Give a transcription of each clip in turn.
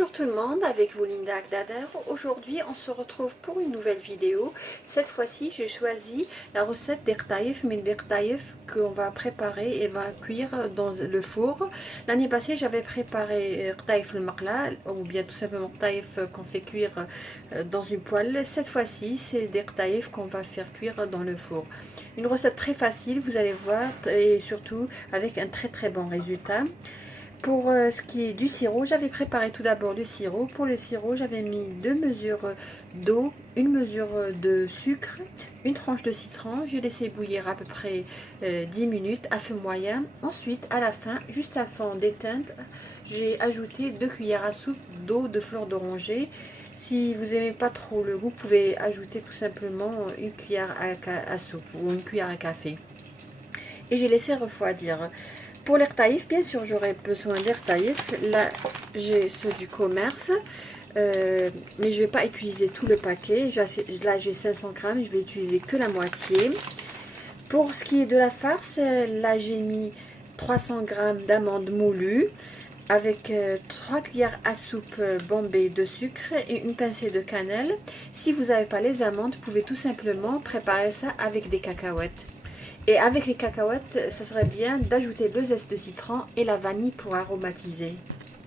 Bonjour tout le monde, avec vous Linda Agdader. Aujourd'hui on se retrouve pour une nouvelle vidéo. Cette fois-ci j'ai choisi la recette d'ertaïf, mais l'ertaïf qu'on va préparer et va cuire dans le four. L'année passée j'avais préparé ertaïf le maqla, ou bien tout simplement ertaïf qu'on fait cuire dans une poêle. Cette fois-ci c'est d'ertaïf qu'on va faire cuire dans le four. Une recette très facile, vous allez voir, et surtout avec un très bon résultat. Pour ce qui est du sirop, j'avais préparé tout d'abord le sirop. Pour le sirop, j'avais mis 2 mesures d'eau, une mesure de sucre, une tranche de citron. J'ai laissé bouillir à peu près 10 minutes à feu moyen. Ensuite, à la fin, juste avant d'éteindre, j'ai ajouté 2 cuillères à soupe d'eau de fleur d'oranger. Si vous n'aimez pas trop le goût, vous pouvez ajouter tout simplement une cuillère à soupe ou une cuillère à café. Et j'ai laissé refroidir. Pour l'ertaïf, bien sûr, j'aurai besoin d'ertaïf. Là, j'ai ceux du commerce, mais je ne vais pas utiliser tout le paquet. Là, j'ai 500 grammes, je vais utiliser que la moitié. Pour ce qui est de la farce, là, j'ai mis 300 grammes d'amandes moulues avec 3 cuillères à soupe bombée de sucre et une pincée de cannelle. Si vous n'avez pas les amandes, vous pouvez tout simplement préparer ça avec des cacahuètes. Et avec les cacahuètes, ça serait bien d'ajouter le zeste de citron et la vanille pour aromatiser.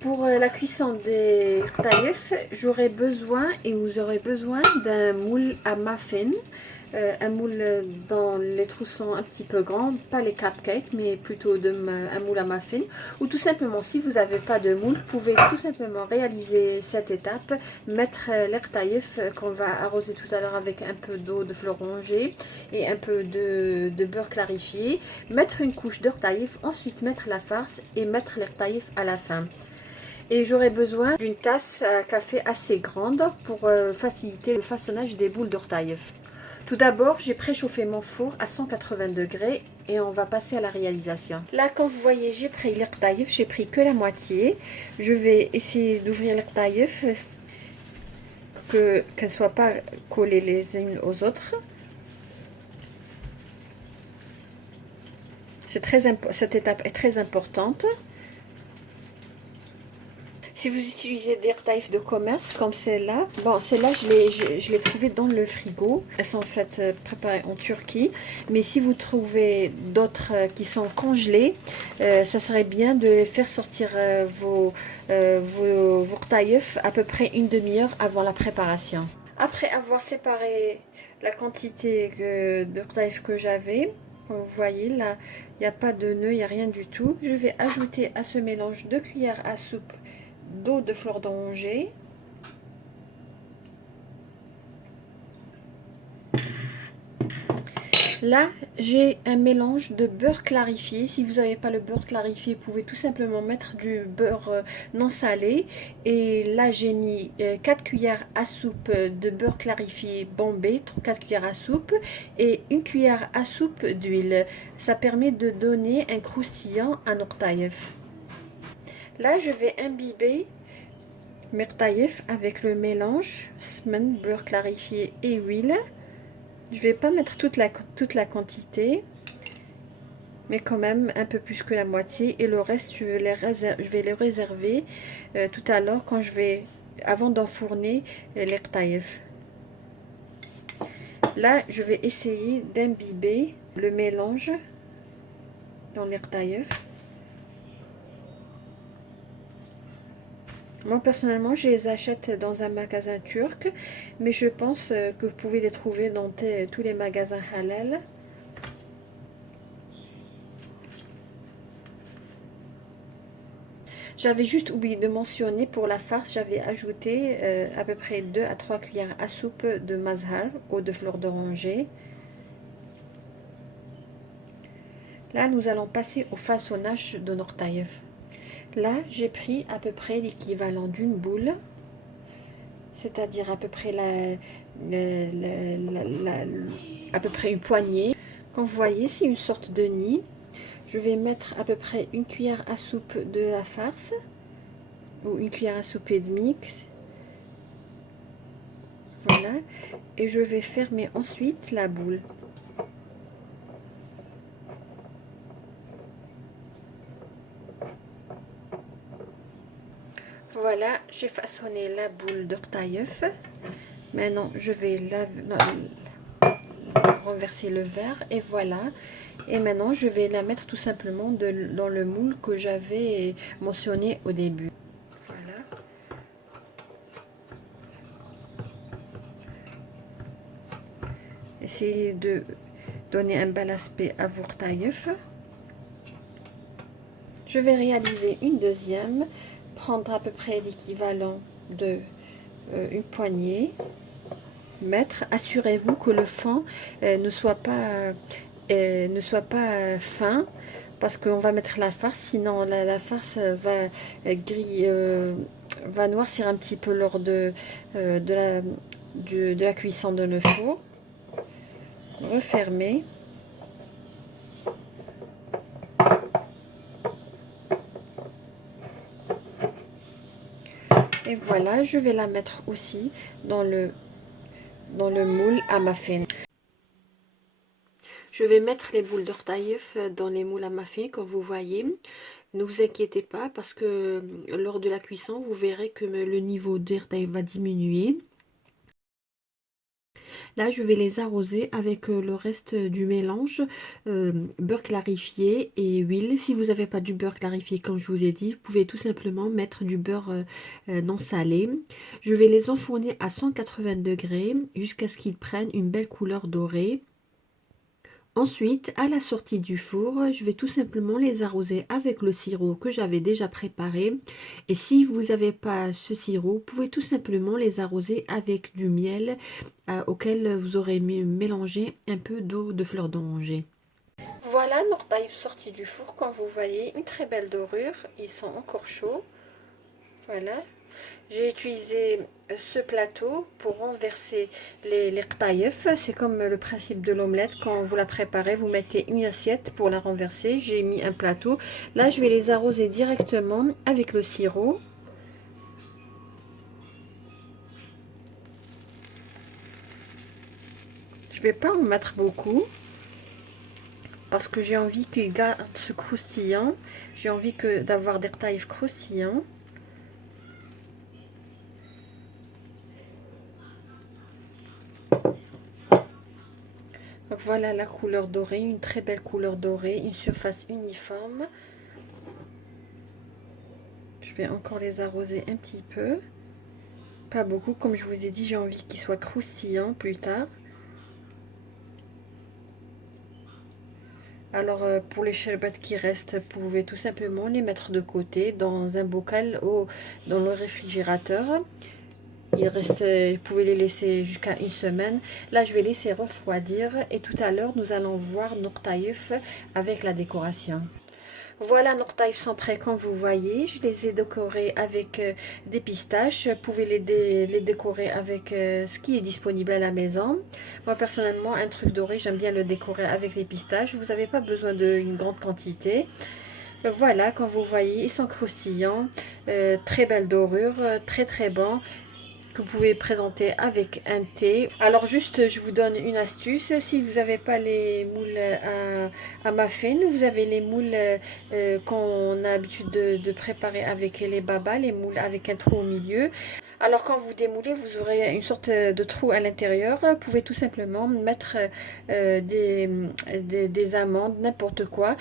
Pour la cuisson des taïfs, j'aurai besoin et vous aurez besoin d'un moule à muffin. Un moule dans les troussons un petit peu grands, pas les cupcakes, mais plutôt un moule à muffin. Ou tout simplement, si vous n'avez pas de moule, vous pouvez tout simplement réaliser cette étape, mettre l'ertaïf qu'on va arroser tout à l'heure avec un peu d'eau de fleur orangée et un peu de beurre clarifié, mettre une couche d'ertaïf, ensuite mettre la farce et mettre l'ertaïf à la fin. Et j'aurai besoin d'une tasse à café assez grande pour faciliter le façonnage des boules d'ertaïf. Tout d'abord, j'ai préchauffé mon four à 180 degrés et on va passer à la réalisation. Là, comme vous voyez, j'ai pris l'ertaïf, j'ai pris que la moitié. Je vais essayer d'ouvrir l'ertaïf, qu'elle ne soit pas collée les unes aux autres. Cette étape est très importante. Si vous utilisez des ertaïfs de commerce comme celle-là, bon, celle-là, je l'ai trouvée dans le frigo. Elles sont faites préparées en Turquie. Mais si vous trouvez d'autres qui sont congelées, ça serait bien de les faire sortir vos ertaïfs à peu près une demi-heure avant la préparation. Après avoir séparé la quantité d'ertaïfs que j'avais, comme vous voyez là, il n'y a pas de nœud, il n'y a rien du tout. Je vais ajouter à ce mélange 2 cuillères à soupe d'eau de fleur d'oranger. Là, j'ai un mélange de beurre clarifié. Si vous n'avez pas le beurre clarifié, vous pouvez tout simplement mettre du beurre non salé. Et là, j'ai mis 4 cuillères à soupe de beurre clarifié bombé, 4 cuillères à soupe et une cuillère à soupe d'huile. Ça permet de donner un croustillant à notre taïf. Là, je vais imbiber mes taïfs avec le mélange smen, beurre clarifié et huile. Je vais pas mettre toute la quantité, mais quand même un peu plus que la moitié, et le reste je vais les réserver tout à l'heure quand avant d'enfourner les taïfs. Là, je vais essayer d'imbiber le mélange dans les taïfs. Moi, personnellement, je les achète dans un magasin turc, mais je pense que vous pouvez les trouver dans tous les magasins halal. J'avais juste oublié de mentionner pour la farce, j'avais ajouté à peu près 2 à 3 cuillères à soupe de mazhar, eau de fleur d'oranger. Là, nous allons passer au façonnage de notre taïf. Là, j'ai pris à peu près l'équivalent d'une boule, c'est-à-dire à peu près à peu près une poignée. Comme vous voyez, c'est une sorte de nid. Je vais mettre à peu près une cuillère à soupe de la farce, ou une cuillère à soupe et demie. Voilà. Et je vais fermer ensuite la boule. Voilà, j'ai façonné la boule de tailleuf. Maintenant, je vais renverser le verre et voilà. Et maintenant, je vais la mettre tout simplement dans le moule que j'avais mentionné au début. Voilà. Essayez de donner un bel aspect à vos tailleuf. Je vais réaliser une deuxième, prendre à peu près l'équivalent de une poignée, mettre, assurez-vous que le fond ne soit pas fin, parce qu'on va mettre la farce, sinon la farce va griller, va noircir un petit peu lors de la cuisson de le four. Refermer. Et voilà, je vais la mettre aussi dans le moule à muffin. Je vais mettre les boules d'ortailleuf dans les moules à muffin, comme vous voyez. Ne vous inquiétez pas parce que lors de la cuisson, vous verrez que le niveau d'ortailleuf va diminuer. Là, je vais les arroser avec le reste du mélange, beurre clarifié et huile. Si vous n'avez pas du beurre clarifié, comme je vous ai dit, vous pouvez tout simplement mettre du beurre non salé. Je vais les enfourner à 180 degrés jusqu'à ce qu'ils prennent une belle couleur dorée. Ensuite, à la sortie du four, je vais tout simplement les arroser avec le sirop que j'avais déjà préparé. Et si vous n'avez pas ce sirop, vous pouvez tout simplement les arroser avec du miel auquel vous aurez mélangé un peu d'eau de fleur d'oranger. Voilà nos tailles sorties du four, comme vous voyez, une très belle dorure. Ils sont encore chauds. Voilà. J'ai utilisé ce plateau pour renverser les rtaïef. C'est comme le principe de l'omelette. Quand vous la préparez, vous mettez une assiette pour la renverser. J'ai mis un plateau. Là, je vais les arroser directement avec le sirop. Je vais pas en mettre beaucoup parce que j'ai envie qu'ils gardent ce croustillant. J'ai envie d'avoir des rtaïef croustillants. Donc voilà la couleur dorée, une très belle couleur dorée, une surface uniforme. Je vais encore les arroser un petit peu. Pas beaucoup, comme je vous ai dit, j'ai envie qu'ils soient croustillants plus tard. Alors pour les sherbets qui restent, vous pouvez tout simplement les mettre de côté dans un bocal ou dans le réfrigérateur. Il reste, vous pouvez les laisser jusqu'à une semaine. Là, je vais laisser refroidir et tout à l'heure, nous allons voir nos taïef avec la décoration. Voilà, nos taïef sont prêts comme vous voyez. Je les ai décorés avec des pistaches. Vous pouvez les décorer avec ce qui est disponible à la maison. Moi, personnellement, un truc doré, j'aime bien le décorer avec les pistaches. Vous n'avez pas besoin d'une grande quantité. Voilà, comme vous voyez, ils sont croustillants. Très belle dorure, très bon, que vous pouvez présenter avec un thé. Alors juste, je vous donne une astuce. Si vous n'avez pas les moules à muffin, vous avez les moules qu'on a l'habitude de préparer avec les babas, les moules avec un trou au milieu. Alors quand vous démoulez, vous aurez une sorte de trou à l'intérieur. Vous pouvez tout simplement mettre des amandes, n'importe quoi,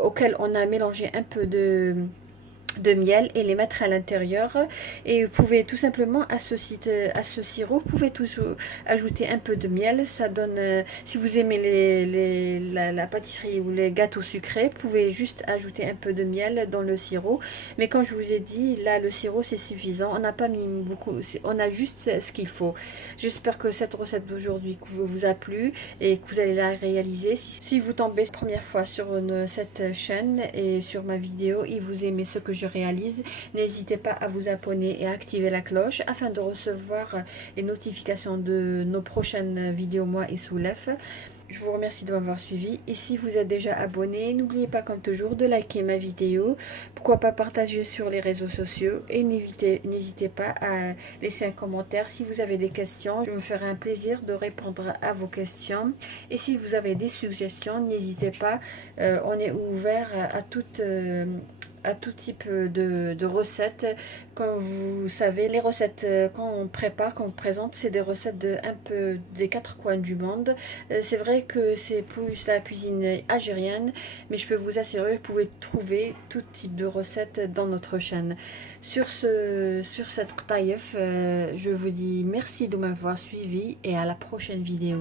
auquel on a mélangé un peu de miel et les mettre à l'intérieur. Et vous pouvez tout simplement à ce sirop, vous pouvez toujours ajouter un peu de miel. Ça donne, si vous aimez la pâtisserie ou les gâteaux sucrés, vous pouvez juste ajouter un peu de miel dans le sirop. Mais comme je vous ai dit, là le sirop c'est suffisant, on n'a pas mis beaucoup, on a juste ce qu'il faut. J'espère que cette recette d'aujourd'hui vous a plu et que vous allez la réaliser. Si vous tombez la première fois sur cette chaîne et sur ma vidéo et vous aimez ce que je réalise, n'hésitez pas à vous abonner et à activer la cloche afin de recevoir les notifications de nos prochaines vidéos moi et Soulef. Je vous remercie de m'avoir suivi et si vous êtes déjà abonné, n'oubliez pas comme toujours de liker ma vidéo, pourquoi pas partager sur les réseaux sociaux et n'hésitez pas à laisser un commentaire si vous avez des questions. Je me ferai un plaisir de répondre à vos questions et si vous avez des suggestions, n'hésitez pas, on est ouvert à à tout type de recettes. Comme vous savez, les recettes qu'on prépare, qu'on présente, c'est des recettes un peu des quatre coins du monde. C'est vrai que c'est plus la cuisine algérienne, mais je peux vous assurer, vous pouvez trouver tout type de recettes dans notre chaîne. Sur cette taïef, je vous dis merci de m'avoir suivi et à la prochaine vidéo.